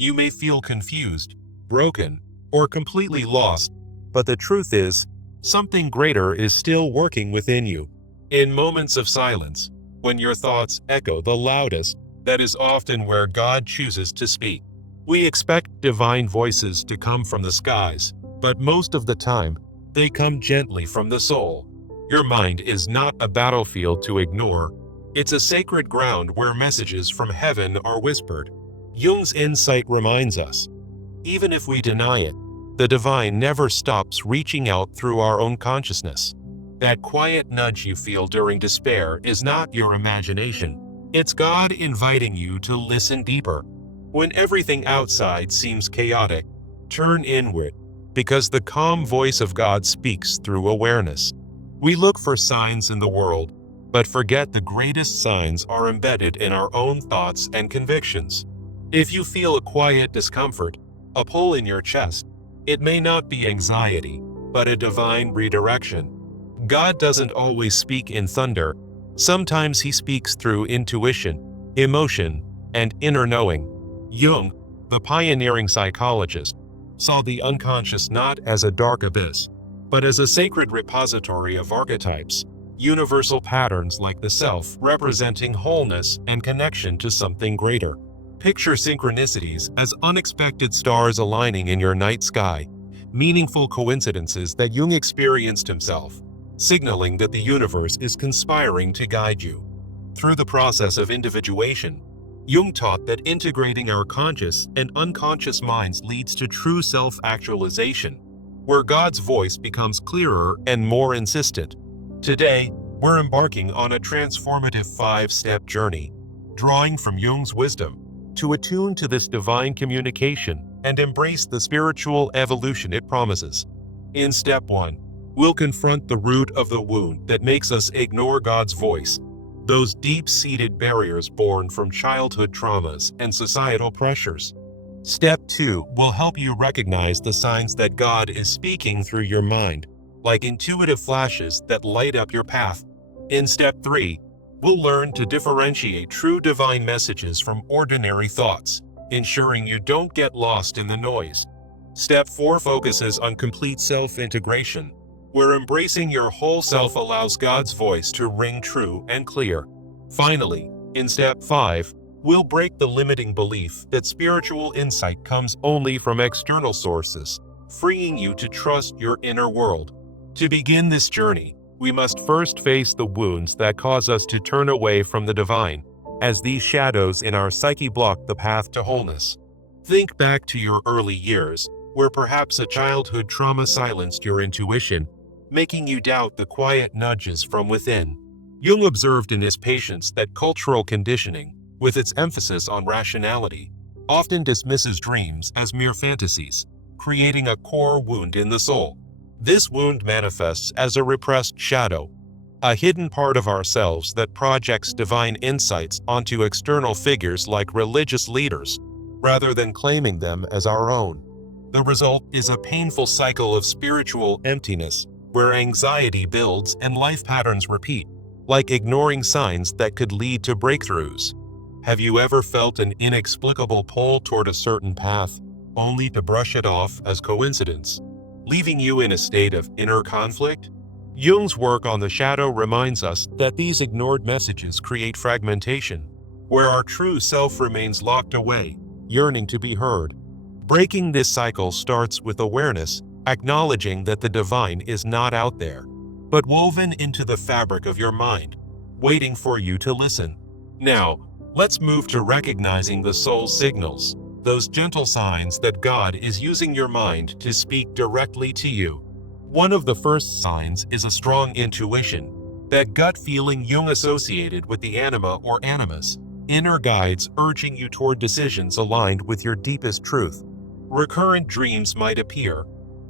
You may feel confused, broken, or completely lost, but the truth is, something greater is still working within you. In moments of silence, when your thoughts echo the loudest, that is often where God chooses to speak. We expect divine voices to come from the skies, but most of the time, they come gently from the soul. Your mind is not a battlefield to ignore. It's a sacred ground where messages from heaven are whispered. Jung's insight reminds us, even if we deny it, the divine never stops reaching out through our own consciousness. That quiet nudge you feel during despair is not your imagination. It's God inviting you to listen deeper. When everything outside seems chaotic, turn inward, because the calm voice of God speaks through awareness. We look for signs in the world, but forget the greatest signs are embedded in our own thoughts and convictions. If you feel a quiet discomfort, a pull in your chest, it may not be anxiety, but a divine redirection. God doesn't always speak in thunder. Sometimes he speaks through intuition, emotion, and inner knowing. Jung, the pioneering psychologist, saw the unconscious not as a dark abyss, but as a sacred repository of archetypes, universal patterns like the self representing wholeness and connection to something greater. Picture synchronicities as unexpected stars aligning in your night sky, meaningful coincidences that Jung experienced himself, signaling that the universe is conspiring to guide you. Through the process of individuation, Jung taught that integrating our conscious and unconscious minds leads to true self-actualization, where God's voice becomes clearer and more insistent. Today, we're embarking on a transformative 5-step journey, drawing from Jung's wisdom to attune to this divine communication and embrace the spiritual evolution it promises. In step 1, we'll confront the root of the wound that makes us ignore God's voice, those deep-seated barriers born from childhood traumas and societal pressures. Step 2 will help you recognize the signs that God is speaking through your mind, like intuitive flashes that light up your path. In step 3, we'll learn to differentiate true divine messages from ordinary thoughts, ensuring you don't get lost in the noise. Step 4 focuses on complete self-integration, where embracing your whole self allows God's voice to ring true and clear. Finally, in step 5, we'll break the limiting belief that spiritual insight comes only from external sources, freeing you to trust your inner world. To begin this journey, we must first face the wounds that cause us to turn away from the divine, as these shadows in our psyche block the path to wholeness. Think back to your early years, where perhaps a childhood trauma silenced your intuition, making you doubt the quiet nudges from within. Jung observed in his patients that cultural conditioning, with its emphasis on rationality, often dismisses dreams as mere fantasies, creating a core wound in the soul. This wound manifests as a repressed shadow, a hidden part of ourselves that projects divine insights onto external figures like religious leaders, rather than claiming them as our own. The result is a painful cycle of spiritual emptiness, where anxiety builds and life patterns repeat, like ignoring signs that could lead to breakthroughs. Have you ever felt an inexplicable pull toward a certain path, only to brush it off as coincidence, leaving you in a state of inner conflict? Jung's work on the shadow reminds us that these ignored messages create fragmentation, where our true self remains locked away, yearning to be heard. Breaking this cycle starts with awareness, acknowledging that the divine is not out there, but woven into the fabric of your mind, waiting for you to listen. Now, let's move to recognizing the soul's signals, those gentle signs that God is using your mind to speak directly to you. One of the first signs is a strong intuition, that gut feeling Jung associated with the anima or animus, inner guides urging you toward decisions aligned with your deepest truth. Recurrent dreams might appear,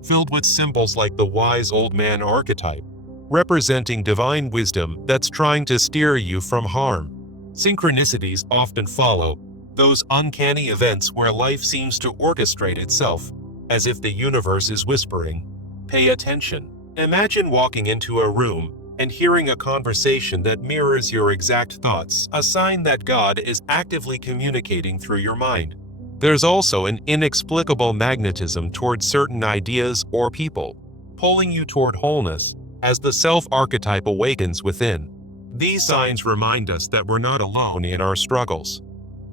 filled with symbols like the wise old man archetype, representing divine wisdom that's trying to steer you from harm. Synchronicities often follow, those uncanny events where life seems to orchestrate itself, as if the universe is whispering, "Pay attention." Imagine walking into a room and hearing a conversation that mirrors your exact thoughts, a sign that God is actively communicating through your mind. There's also an inexplicable magnetism toward certain ideas or people, pulling you toward wholeness as the self-archetype awakens within. These signs remind us that we're not alone in our struggles.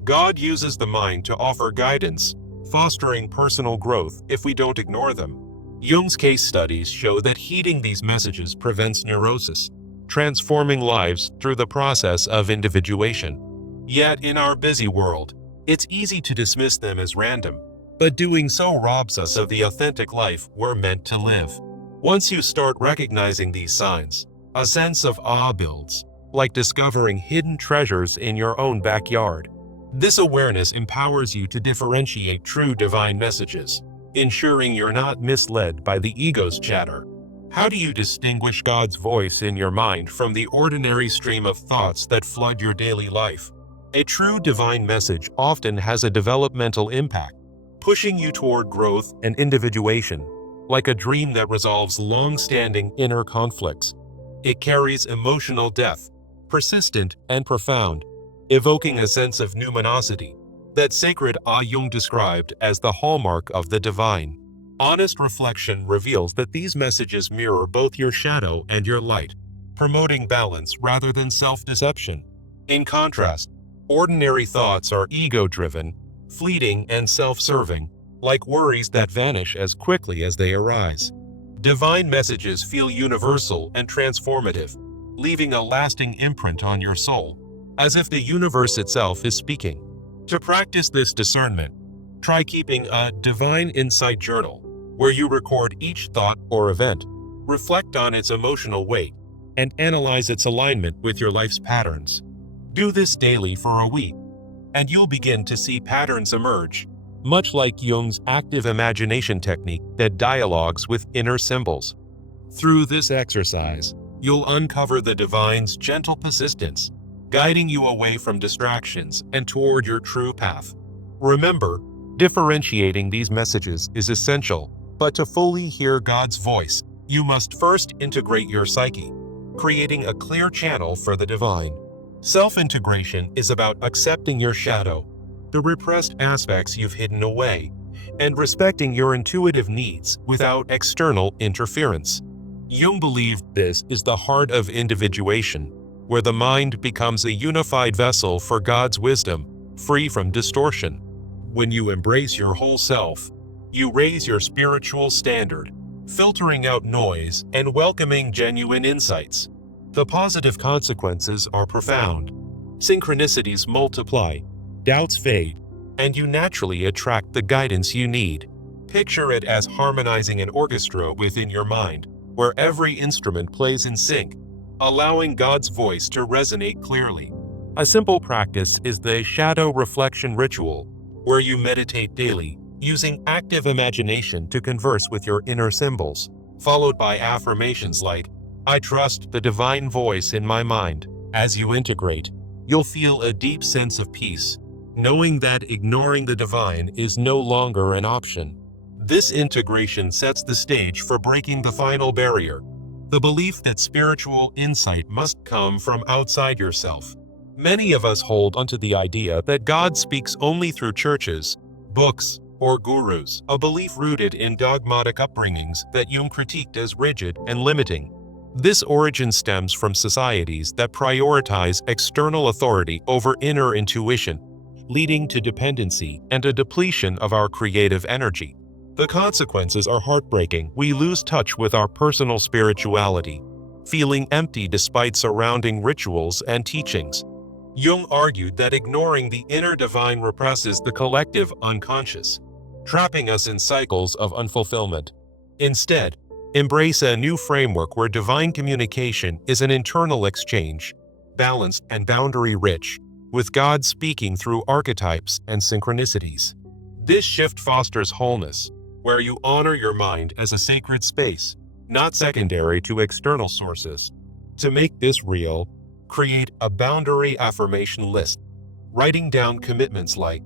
God uses the mind to offer guidance, fostering personal growth if we don't ignore them. Jung's case studies show that heeding these messages prevents neurosis, transforming lives through the process of individuation. Yet in our busy world, it's easy to dismiss them as random, but doing so robs us of the authentic life we're meant to live. Once you start recognizing these signs, a sense of awe builds, like discovering hidden treasures in your own backyard. This awareness empowers you to differentiate true divine messages, ensuring you're not misled by the ego's chatter. How do you distinguish God's voice in your mind from the ordinary stream of thoughts that flood your daily life? A true divine message often has a developmental impact, pushing you toward growth and individuation, like a dream that resolves long-standing inner conflicts. It carries emotional depth, persistent and profound, evoking a sense of numinosity that sacred Jung described as the hallmark of the divine. Honest reflection reveals that these messages mirror both your shadow and your light, promoting balance rather than self-deception. In contrast, ordinary thoughts are ego-driven, fleeting and self-serving, like worries that vanish as quickly as they arise. Divine messages feel universal and transformative, leaving a lasting imprint on your soul, as if the universe itself is speaking. To practice this discernment, try keeping a divine insight journal, where you record each thought or event, reflect on its emotional weight, and analyze its alignment with your life's patterns. Do this daily for a week, and you'll begin to see patterns emerge, much like Jung's active imagination technique that dialogues with inner symbols. Through this exercise, you'll uncover the divine's gentle persistence, guiding you away from distractions and toward your true path. Remember, differentiating these messages is essential, but to fully hear God's voice, you must first integrate your psyche, creating a clear channel for the divine. Self-integration is about accepting your shadow, the repressed aspects you've hidden away, and respecting your intuitive needs without external interference. Jung believed this is the heart of individuation, where the mind becomes a unified vessel for God's wisdom, free from distortion. When you embrace your whole self, you raise your spiritual standard, filtering out noise and welcoming genuine insights. The positive consequences are profound. Synchronicities multiply, doubts fade, and you naturally attract the guidance you need. Picture it as harmonizing an orchestra within your mind, where every instrument plays in sync, allowing God's voice to resonate clearly. A simple practice is the shadow reflection ritual, where you meditate daily, using active imagination to converse with your inner symbols, followed by affirmations like, "I trust the divine voice in my mind." As you integrate, you'll feel a deep sense of peace, knowing that ignoring the divine is no longer an option. This integration sets the stage for breaking the final barrier, the belief that spiritual insight must come from outside yourself. Many of us hold onto the idea that God speaks only through churches, books, or gurus, a belief rooted in dogmatic upbringings that Jung critiqued as rigid and limiting. This origin stems from societies that prioritize external authority over inner intuition, leading to dependency and a depletion of our creative energy. The consequences are heartbreaking. We lose touch with our personal spirituality, feeling empty despite surrounding rituals and teachings. Jung argued that ignoring the inner divine represses the collective unconscious, trapping us in cycles of unfulfillment. Instead, embrace a new framework where divine communication is an internal exchange, balanced and boundary-rich, with God speaking through archetypes and synchronicities. This shift fosters wholeness, where you honor your mind as a sacred space, not secondary to external sources. To make this real, create a boundary affirmation list, writing down commitments like,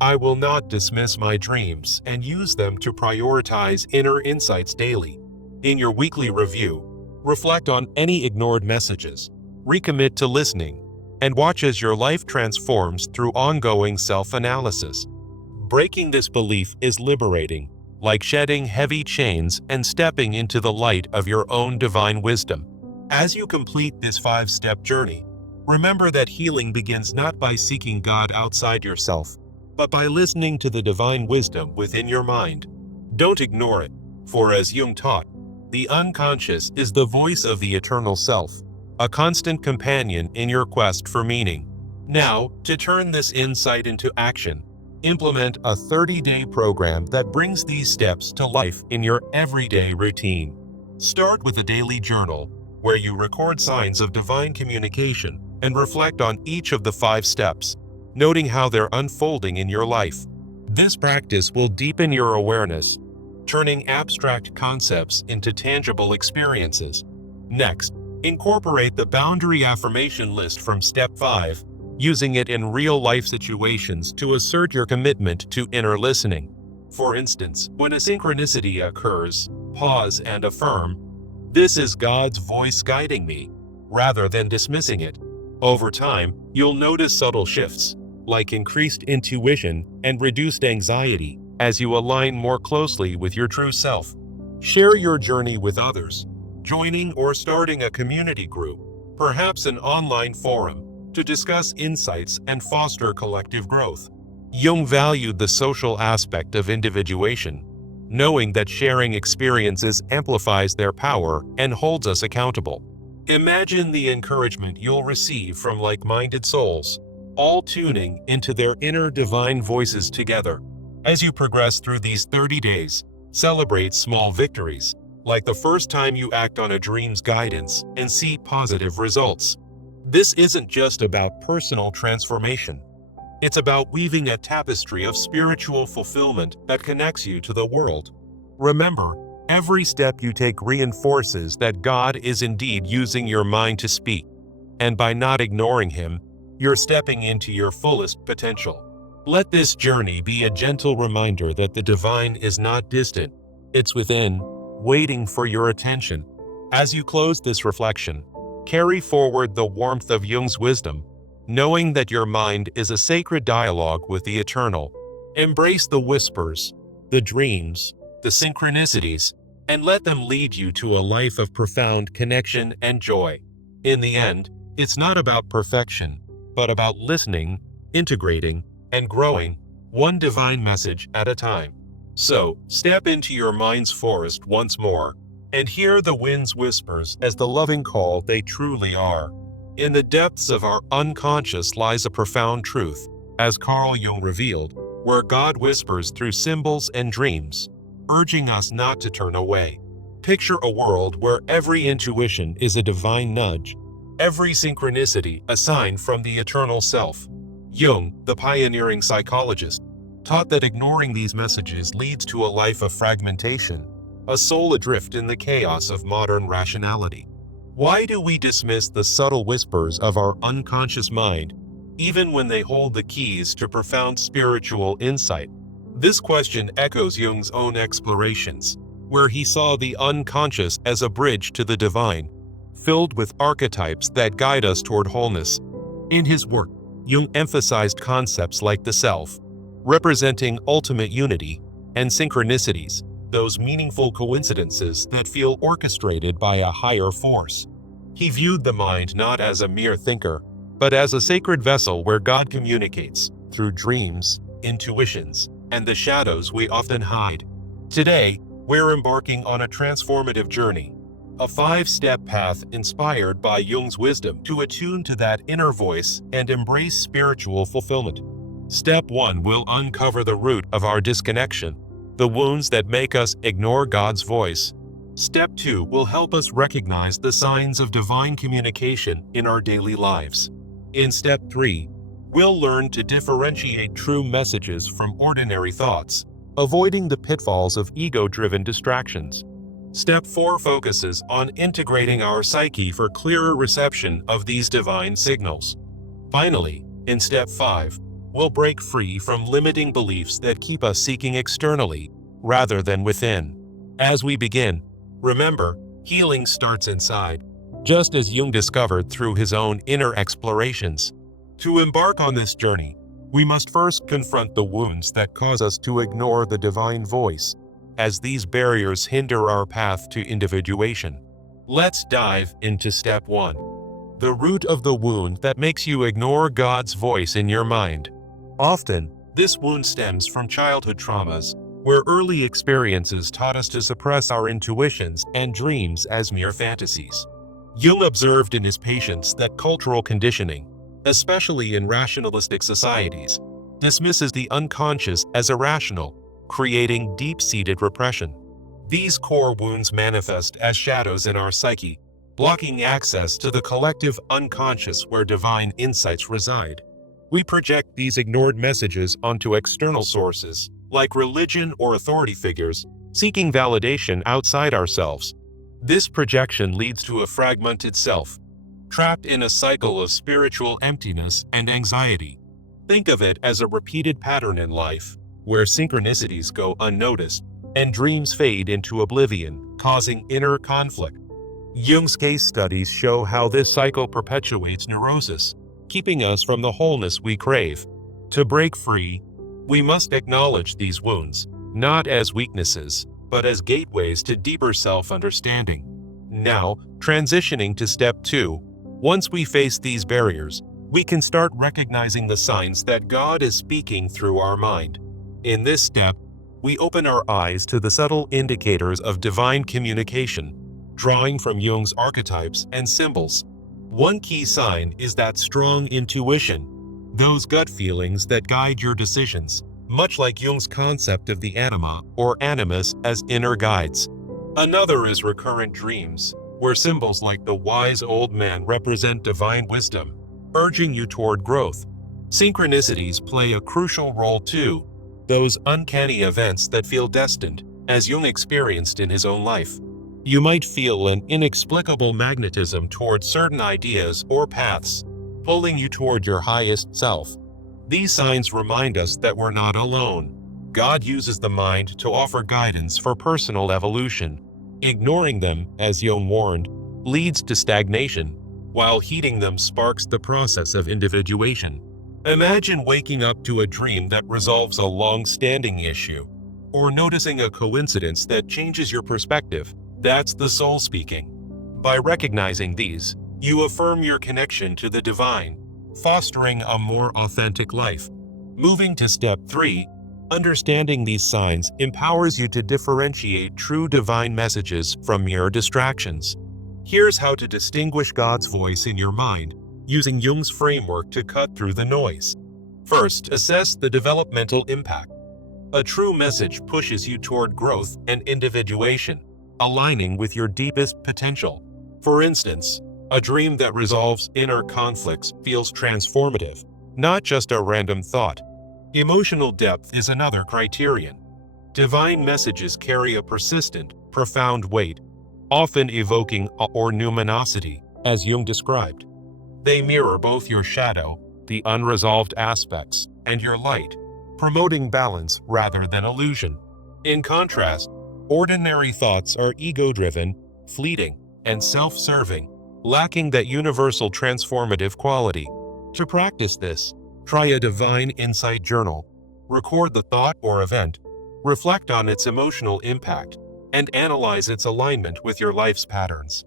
"I will not dismiss my dreams," and use them to prioritize inner insights daily. In your weekly review, reflect on any ignored messages, recommit to listening, and watch as your life transforms through ongoing self-analysis. Breaking this belief is liberating, like shedding heavy chains and stepping into the light of your own divine wisdom. As you complete this 5-step journey, remember that healing begins not by seeking God outside yourself, but by listening to the divine wisdom within your mind. Don't ignore it, for as Jung taught, the unconscious is the voice of the eternal self, a constant companion in your quest for meaning. Now, to turn this insight into action, implement a 30-day program that brings these steps to life in your everyday routine. Start with a daily journal, where you record signs of divine communication and reflect on each of the 5 steps, noting how they're unfolding in your life. This practice will deepen your awareness, turning abstract concepts into tangible experiences. Next, incorporate the boundary affirmation list from Step 5, using it in real-life situations to assert your commitment to inner listening. For instance, when a synchronicity occurs, pause and affirm, "This is God's voice guiding me," rather than dismissing it. Over time, you'll notice subtle shifts, like increased intuition and reduced anxiety, as you align more closely with your true self. Share your journey with others, joining or starting a community group, perhaps an online forum, to discuss insights and foster collective growth. Jung valued the social aspect of individuation, knowing that sharing experiences amplifies their power and holds us accountable. Imagine the encouragement you'll receive from like-minded souls, all tuning into their inner divine voices together. As you progress through these 30 days, celebrate small victories, like the first time you act on a dream's guidance and see positive results. This isn't just about personal transformation. It's about weaving a tapestry of spiritual fulfillment that connects you to the world. Remember, every step you take reinforces that God is indeed using your mind to speak, and by not ignoring Him, you're stepping into your fullest potential. Let this journey be a gentle reminder that the divine is not distant, it's within, waiting for your attention. As you close this reflection, carry forward the warmth of Jung's wisdom, knowing that your mind is a sacred dialogue with the eternal. Embrace the whispers, the dreams, the synchronicities, and let them lead you to a life of profound connection and joy. In the end, it's not about perfection, but about listening, integrating, and growing, one divine message at a time. So, step into your mind's forest once more, and hear the wind's whispers as the loving call they truly are. In the depths of our unconscious lies a profound truth, as Carl Jung revealed, where God whispers through symbols and dreams, urging us not to turn away. Picture a world where every intuition is a divine nudge, every synchronicity a sign from the eternal self. Jung, the pioneering psychologist, taught that ignoring these messages leads to a life of fragmentation, a soul adrift in the chaos of modern rationality. Why do we dismiss the subtle whispers of our unconscious mind, even when they hold the keys to profound spiritual insight? This question echoes Jung's own explorations, where he saw the unconscious as a bridge to the divine, filled with archetypes that guide us toward wholeness. In his work, Jung emphasized concepts like the self, representing ultimate unity, and synchronicities, those meaningful coincidences that feel orchestrated by a higher force. He viewed the mind not as a mere thinker, but as a sacred vessel where God communicates through dreams, intuitions, and the shadows we often hide. Today, we're embarking on a transformative journey, a 5-step path inspired by Jung's wisdom to attune to that inner voice and embrace spiritual fulfillment. Step 1 will uncover the root of our disconnection, the wounds that make us ignore God's voice. Step 2 will help us recognize the signs of divine communication in our daily lives. In Step 3, we'll learn to differentiate true messages from ordinary thoughts, avoiding the pitfalls of ego-driven distractions. Step 4 focuses on integrating our psyche for clearer reception of these divine signals. Finally, in Step 5, we'll break free from limiting beliefs that keep us seeking externally rather than within. As we begin, remember, healing starts inside, just as Jung discovered through his own inner explorations. To embark on this journey, we must first confront the wounds that cause us to ignore the divine voice, as these barriers hinder our path to individuation. Let's dive into step 1. The root of the wound that makes you ignore God's voice in your mind. Often, this wound stems from childhood traumas, where early experiences taught us to suppress our intuitions and dreams as mere fantasies. Jung observed in his patients that cultural conditioning, especially in rationalistic societies, dismisses the unconscious as irrational, creating deep-seated repression. These core wounds manifest as shadows in our psyche, blocking access to the collective unconscious where divine insights reside. We project these ignored messages onto external sources, like religion or authority figures, seeking validation outside ourselves. This projection leads to a fragmented self, trapped in a cycle of spiritual emptiness and anxiety. Think of it as a repeated pattern in life, where synchronicities go unnoticed and dreams fade into oblivion, causing inner conflict. Jung's case studies show how this cycle perpetuates neurosis, keeping us from the wholeness we crave. To break free, we must acknowledge these wounds, not as weaknesses, but as gateways to deeper self-understanding. Now, transitioning to step 2, once we face these barriers, we can start recognizing the signs that God is speaking through our mind. In this step, we open our eyes to the subtle indicators of divine communication, drawing from Jung's archetypes and symbols. One key sign is that strong intuition, those gut feelings that guide your decisions, much like Jung's concept of the anima or animus as inner guides. Another is recurrent dreams, where symbols like the wise old man represent divine wisdom, urging you toward growth. Synchronicities play a crucial role too, those uncanny events that feel destined, as Jung experienced in his own life. You might feel an inexplicable magnetism toward certain ideas or paths, pulling you toward your highest self. These signs remind us that we're not alone. God uses the mind to offer guidance for personal evolution. Ignoring them, as Jung warned, leads to stagnation, while heeding them sparks the process of individuation. Imagine waking up to a dream that resolves a long-standing issue, or noticing a coincidence that changes your perspective. That's the soul speaking. By recognizing these, you affirm your connection to the divine, fostering a more authentic life. Moving to step 3, understanding these signs empowers you to differentiate true divine messages from mere distractions. Here's how to distinguish God's voice in your mind, using Jung's framework to cut through the noise. First, assess the developmental impact. A true message pushes you toward growth and individuation, aligning with your deepest potential. For instance, a dream that resolves inner conflicts feels transformative, not just a random thought. Emotional depth is another criterion. Divine messages carry a persistent, profound weight, often evoking awe or numinosity, as Jung described. They mirror both your shadow, the unresolved aspects, and your light, promoting balance rather than illusion. In contrast, ordinary thoughts are ego-driven, fleeting, and self-serving, lacking that universal transformative quality. To practice this, try a divine insight journal. Record the thought or event, reflect on its emotional impact, and analyze its alignment with your life's patterns.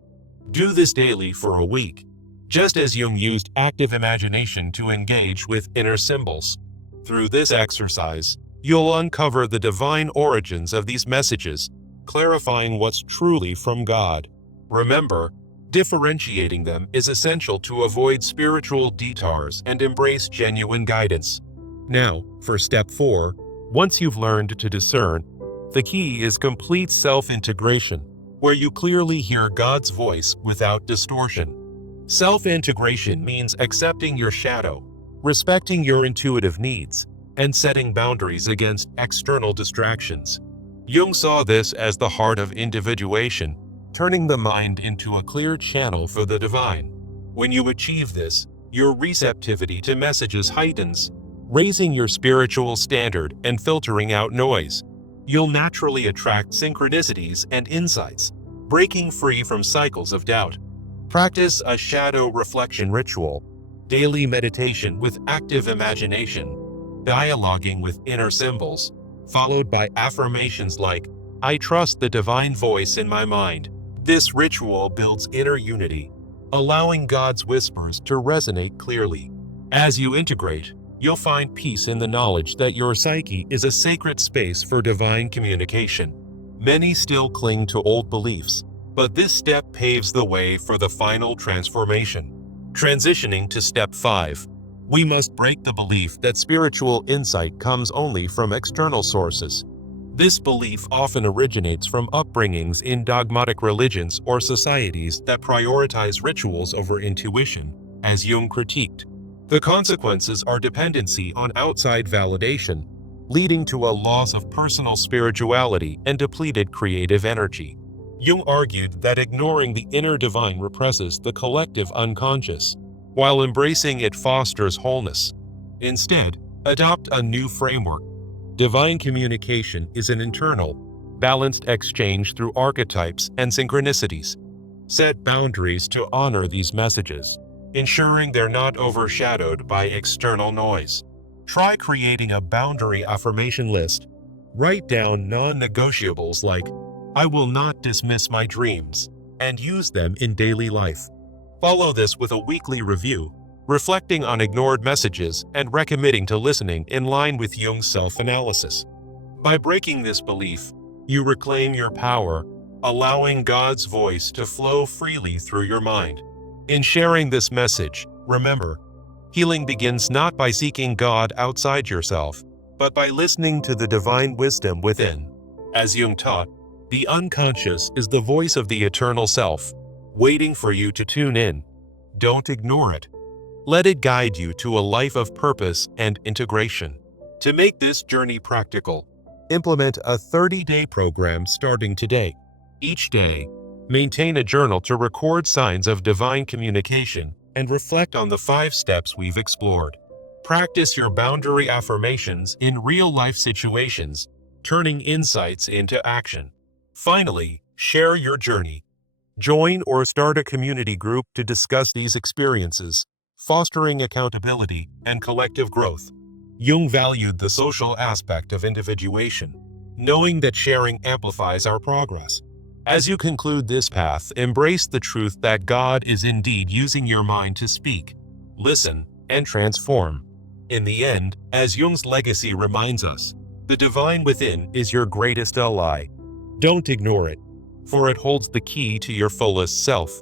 Do this daily for a week, just as Jung used active imagination to engage with inner symbols. Through this exercise, you'll uncover the divine origins of these messages, clarifying what's truly from God. Remember, differentiating them is essential to avoid spiritual detours and embrace genuine guidance. Now, for step 4, once you've learned to discern, the key is complete self-integration, where you clearly hear God's voice without distortion. Self-integration means accepting your shadow, respecting your intuitive needs, and setting boundaries against external distractions. Jung saw this as the heart of individuation, turning the mind into a clear channel for the divine. When you achieve this, your receptivity to messages heightens, raising your spiritual standard and filtering out noise. You'll naturally attract synchronicities and insights, breaking free from cycles of doubt. Practice a shadow reflection ritual, daily meditation with active imagination, dialoguing with inner symbols, followed by affirmations like, "I trust the divine voice in my mind." This ritual builds inner unity, allowing God's whispers to resonate clearly. As you integrate, you'll find peace in the knowledge that your psyche is a sacred space for divine communication. Many still cling to old beliefs, but this step paves the way for the final transformation. Transitioning to step 5. We must break the belief that spiritual insight comes only from external sources. This belief often originates from upbringings in dogmatic religions or societies that prioritize rituals over intuition, as Jung critiqued. The consequences are dependency on outside validation, leading to a loss of personal spirituality and depleted creative energy. Jung argued that ignoring the inner divine represses the collective unconscious, while embracing it fosters wholeness. Instead, adopt a new framework. Divine communication is an internal, balanced exchange through archetypes and synchronicities. Set boundaries to honor these messages, ensuring they're not overshadowed by external noise. Try creating a boundary affirmation list. Write down non-negotiables like, "I will not dismiss my dreams," and use them in daily life. Follow this with a weekly review, reflecting on ignored messages and recommitting to listening in line with Jung's self-analysis. By breaking this belief, you reclaim your power, allowing God's voice to flow freely through your mind. In sharing this message, remember, healing begins not by seeking God outside yourself, but by listening to the divine wisdom within. As Jung taught, the unconscious is the voice of the eternal self, waiting for you to tune in. Don't ignore it. Let it guide you to a life of purpose and integration. To make this journey practical, implement a 30-day program starting today. Each day, maintain a journal to record signs of divine communication and reflect on the 5 steps we've explored. Practice your boundary affirmations in real-life situations, turning insights into action. Finally, share your journey. Join or start a community group to discuss these experiences, fostering accountability and collective growth. Jung valued the social aspect of individuation, knowing that sharing amplifies our progress. As you conclude this path, embrace the truth that God is indeed using your mind to speak, listen, and transform. In the end, as Jung's legacy reminds us, the divine within is your greatest ally. Don't ignore it, for it holds the key to your fullest self.